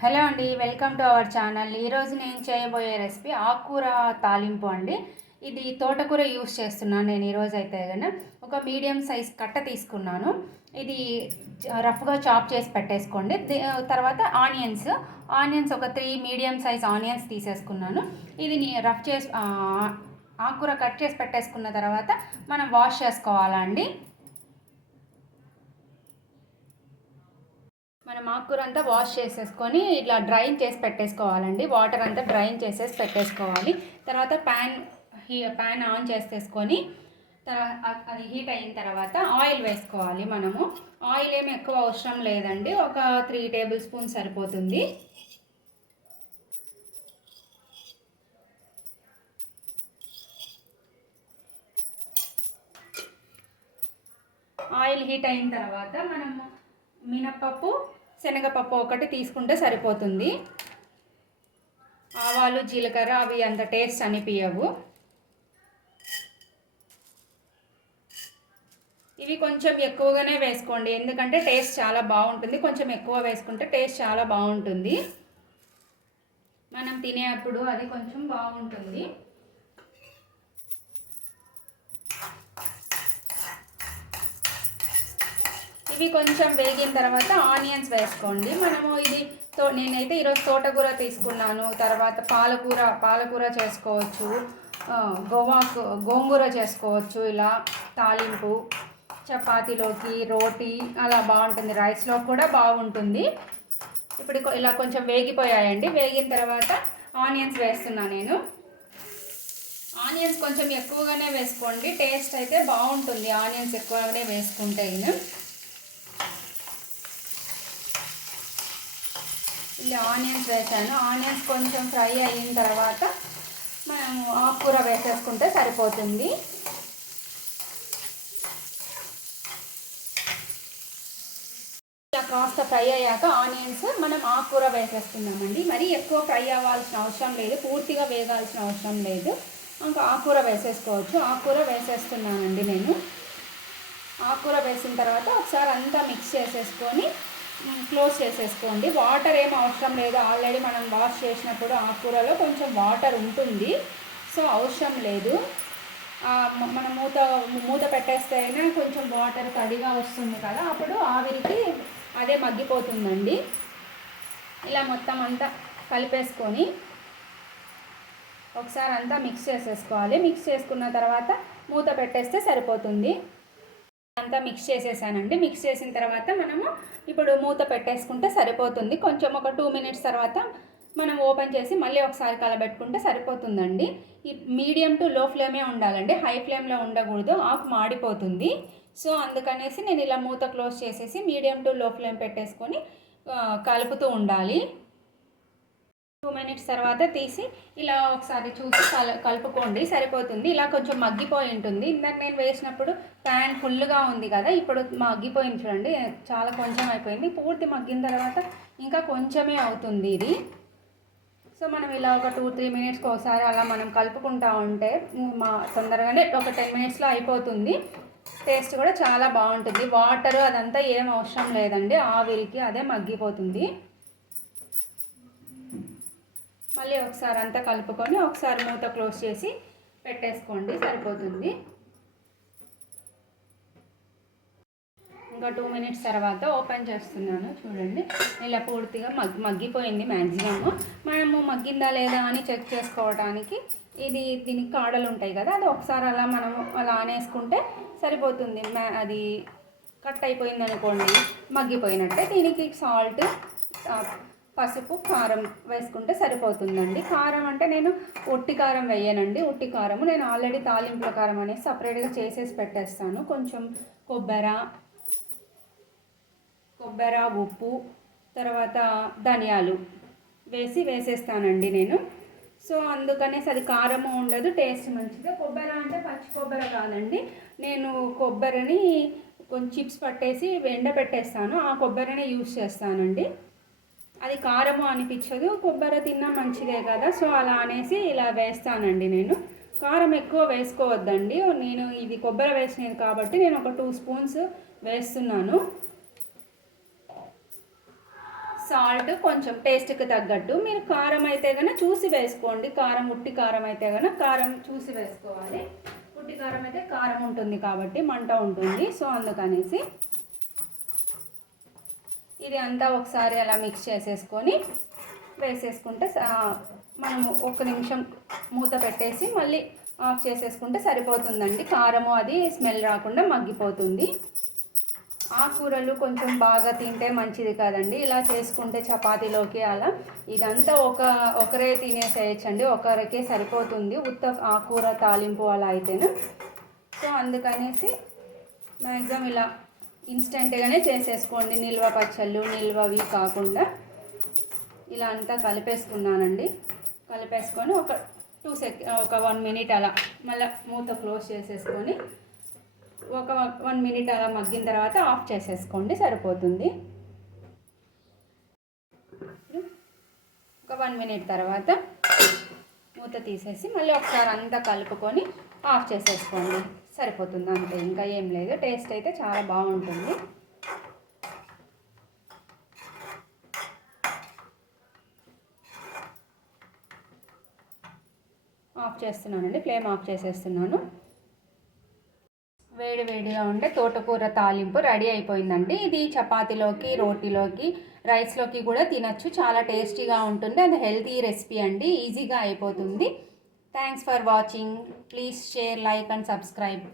Hello అండి, welcome to our channel. ఈరోజు నేను చేయబోయే రెసిపీ ఆకుకూర తాలింపు అండి. ఇది తోటకూర యూస్ చేస్తున్నాను నేను ఈరోజు అయితే. కానీ ఒక మీడియం సైజ్ కట్ట తీసుకున్నాను. ఇది రఫ్గా చాప్ చేసి పెట్టేసుకోండి. తర్వాత ఆనియన్స్ ఒక 3 మీడియం సైజ్ ఆనియన్స్ తీసేసుకున్నాను. ఇది రఫ్ చేసి ఆకుకూర కట్ చేసి పెట్టేసుకున్న తర్వాత మనం వాష్ చేసుకోవాలండి. మనం ఆకుకూర అంతా వాష్ చేసేసుకొని ఇట్లా డ్రైన్ చేసి పెట్టేసుకోవాలండి. వాటర్ అంతా డ్రైన్ చేసేసి పెట్టేసుకోవాలి. తర్వాత ప్యాన్ ఆన్ చేసేసుకొని అది హీట్ అయిన తర్వాత ఆయిల్ వేసుకోవాలి. మనము ఆయిల్ ఏమి ఎక్కువ అవసరం లేదండి, ఒక 3 టేబుల్ స్పూన్ సరిపోతుంది. ఆయిల్ హీట్ అయిన తర్వాత మనము మినప్పప్పు, శనగపప్పు ఒకటి తీసుకుంటే సరిపోతుంది. ఆవాలు, జీలకర్ర అవి అంత టేస్ట్ అనిపించవు. ఇవి కొంచెం ఎక్కువగానే వేసుకోండి, ఎందుకంటే టేస్ట్ చాలా బాగుంటుంది. కొంచెం ఎక్కువ వేసుకుంటే టేస్ట్ చాలా బాగుంటుంది. మనం తినేటప్పుడు అది కొంచెం బాగుంటుంది. ఇవి కొంచెం వేగిన తర్వాత ఆనియన్స్ వేసుకోండి. మనము నేనైతే ఈరోజు తోటకూర తీసుకున్నాను. తర్వాత పాలకూర చేసుకోవచ్చు, గోంగూర చేసుకోవచ్చు. ఇలా తాలింపు చపాతీలోకి, రోటీ అలా బాగుంటుంది, రైస్లో కూడా బాగుంటుంది. ఇప్పుడు ఇలా కొంచెం వేగిపోయాయండి. వేగిన తర్వాత ఆనియన్స్ వేస్తున్నాను నేను. ఆనియన్స్ కొంచెం ఎక్కువగానే వేసుకోండి, టేస్ట్ అయితే బాగుంటుంది ఆనియన్స్ ఎక్కువగానే వేసుకుంటే. ఇలా ఆనియన్స్ వేసాను. ఆనియన్స్ కొంచెం ఫ్రై అయిన తర్వాత మనము ఆకుకూర వేసేసుకుంటే సరిపోతుంది. ఇలా కాస్త ఫ్రై అయ్యాక ఆనియన్స్ మనం ఆకుకూర వేసేస్తున్నామండి. మరీ ఎక్కువ ఫ్రై అవ్వాల్సిన అవసరం లేదు, పూర్తిగా వేగాల్సిన అవసరం లేదు. ఇంకా ఆకుకూర వేసేసుకోవచ్చు. ఆకుకూర వేసేస్తున్నానండి నేను. ఆకుకూర వేసిన తర్వాత ఒకసారి అంతా మిక్స్ చేసేసుకొని క్లోజ్ చేసేసుకోండి. వాటర్ ఏం అవసరం లేదు, ఆల్రెడీ మనం వాష్ చేసినప్పుడు ఆకుకూరలో కొంచెం వాటర్ ఉంటుంది, సో అవసరం లేదు. మనం మూత పెట్టేస్తే అయినా కొంచెం వాటర్ తడిగా వస్తుంది కదా, అప్పుడు ఆవిరికి అదే మగ్గిపోతుందండి. ఇలా మొత్తం అంతా కలిపేసుకొని ఒకసారి అంతా మిక్స్ చేసేసుకోవాలి. మిక్స్ చేసుకున్న తర్వాత మూత పెట్టేస్తే సరిపోతుంది. అంతా మిక్స్ చేసేసానండి. మిక్స్ చేసిన తర్వాత మనము ఇప్పుడు మూత పెట్టేసుకుంటే సరిపోతుంది. కొంచెం ఒక 2 మినిట్స్ తర్వాత మనం ఓపెన్ చేసి మళ్ళీ ఒకసారి కలబెట్టుకుంటే సరిపోతుందండి. ఈ మీడియం టు లో ఫ్లేమే ఉండాలండి, హై ఫ్లేమ్లో ఉండకూడదు, ఆకు మాడిపోతుంది. సో అందుకనేసి నేను ఇలా మూత క్లోజ్ చేసేసి మీడియం టు లో ఫ్లేమ్ పెట్టేసుకొని కలుపుతూ ఉండాలి. 2 మినిట్స్ తర్వాత తీసి ఇలా ఒకసారి చూసి కలుపుకోండి, సరిపోతుంది. ఇలా కొంచెం మగ్గిపోయి ఉంటుంది. ఇందాక నేను వేసినప్పుడు ప్యాన్ ఫుల్గా ఉంది కదా, ఇప్పుడు మగ్గిపోయింది చూడండి, చాలా కొంచెం అయిపోయింది. పూర్తి మగ్గిన తర్వాత ఇంకా కొంచెమే అవుతుంది ఇది. సో మనం ఇలా ఒక 2-3 మినిట్స్కి ఒకసారి అలా మనం కలుపుకుంటూ ఉంటే తొందరగానే ఒక 10 మినిట్స్లో అయిపోతుంది. టేస్ట్ కూడా చాలా బాగుంటుంది. వాటర్ అదంతా ఏం అవసరం లేదండి, ఆవిరికి అదే మగ్గిపోతుంది. మళ్ళీ ఒకసారి అంతా కలుపుకొని ఒకసారి మూత క్లోజ్ చేసి పెట్టేసుకోండి, సరిపోతుంది. ఇంకా 2 మినిట్స్ తర్వాత ఓపెన్ చేస్తున్నాను, చూడండి. ఇలా పూర్తిగా మగ్గిపోయింది మ్యాక్సిమమ్. మనము మగ్గిందా లేదా అని చెక్ చేసుకోవడానికి దీనికి కాడలు ఉంటాయి కదా, అది ఒకసారి అలా మనము అలా అనేసుకుంటే సరిపోతుంది. అది కట్ అయిపోయింది అనుకోండి, మగ్గిపోయినట్టే. దీనికి సాల్ట్, పసుపు, కారం వేసుకుంటే సరిపోతుందండి. కారం అంటే నేను ఉట్టి కారం వేయనండి. ఉట్టి కారము నేను ఆల్రెడీ తాలింపుల కారం అనేది సపరేట్గా చేసేసి పెట్టేస్తాను. కొంచెం కొబ్బరి, ఉప్పు, తర్వాత ధనియాలు వేసేస్తానండి నేను. సో అందుకనేసి అది కారము ఉండదు, టేస్ట్ మంచిగా. కొబ్బరి అంటే పచ్చి కొబ్బరి కాదండి, నేను కొబ్బరిని కొంచెం చిప్స్ పట్టేసి ఎండబెట్టేస్తాను, ఆ కొబ్బరిని యూజ్ చేస్తానండి. అది కారము అనిపించదు, కొబ్బరి తిన్నా మంచిదే కదా, సో అలా అనేసి ఇలా వేస్తానండి నేను. కారం ఎక్కువ వేసుకోవద్దండి, నేను ఇది కొబ్బరి వేసినది కాబట్టి నేను ఒక 2 స్పూన్స్ వేస్తున్నాను. సాల్ట్ కొంచెం టేస్ట్కి తగ్గట్టు. మీరు కారం అయితే కనుక చూసి వేసుకోండి. కారం ఉట్టి కారం అయితే కనుక కారం చూసి వేసుకోవాలి. ఉట్టి కారం అయితే కారం ఉంటుంది కాబట్టి మంట ఉంటుంది. సో అందుకనేసి ఇది అంతా ఒకసారి అలా మిక్స్ చేసేసుకొని వేసేసుకుంటే మనము 1 నిమిషం మూత పెట్టేసి మళ్ళీ ఆఫ్ చేసేసుకుంటే సరిపోతుందండి. కారము అది స్మెల్ రాకుండా మగ్గిపోతుంది. ఆకుకూరలు కొంచెం బాగా తింటే మంచిది కదండి. ఇలా చేసుకుంటే చపాతీలోకి అలా ఇదంతా ఒకరే తినేసేయచ్చండి. ఒకరికే సరిపోతుంది ఉత్త ఆకుకూర తాలింపు అలా అయితేనే. సో అందుకనేసి మ్యాక్సిమం ఇలా ఇన్స్టెంట్గానే చేసేసుకోండి. నిల్వ పచ్చళ్ళు నిల్వవి కాకుండా ఇలా అంతా కలిపేసుకున్నానండి. కలిపేసుకొని ఒక 1 మినిట్ అలా మళ్ళీ మూత క్లోజ్ చేసేసుకొని ఒక 1 మినిట్ అలా మగ్గిన తర్వాత ఆఫ్ చేసేసుకోండి, సరిపోతుంది. ఒక 1 మినిట్ తర్వాత మూత తీసేసి మళ్ళీ ఒకసారి అంతా కలుపుకొని ఆఫ్ చేసేసుకోండి, సరిపోతుంది. అంతే, ఇంకా ఏం లేదు. టేస్ట్ అయితే చాలా బాగుంటుంది. ఆఫ్ చేస్తున్నానండి, ఫ్లేమ్ ఆఫ్ చేసేస్తున్నాను. వేడిగా ఉంటే తోటకూర తాలింపు రెడీ అయిపోయిందండి. ఇది చపాతీలోకి, రోటీలోకి, రైస్లోకి కూడా తినచ్చు. చాలా టేస్టీగా ఉంటుంది. అది హెల్తీ రెసిపీ అండి, ఈజీగా అయిపోతుంది. Thanks for watching. Please share, like and subscribe.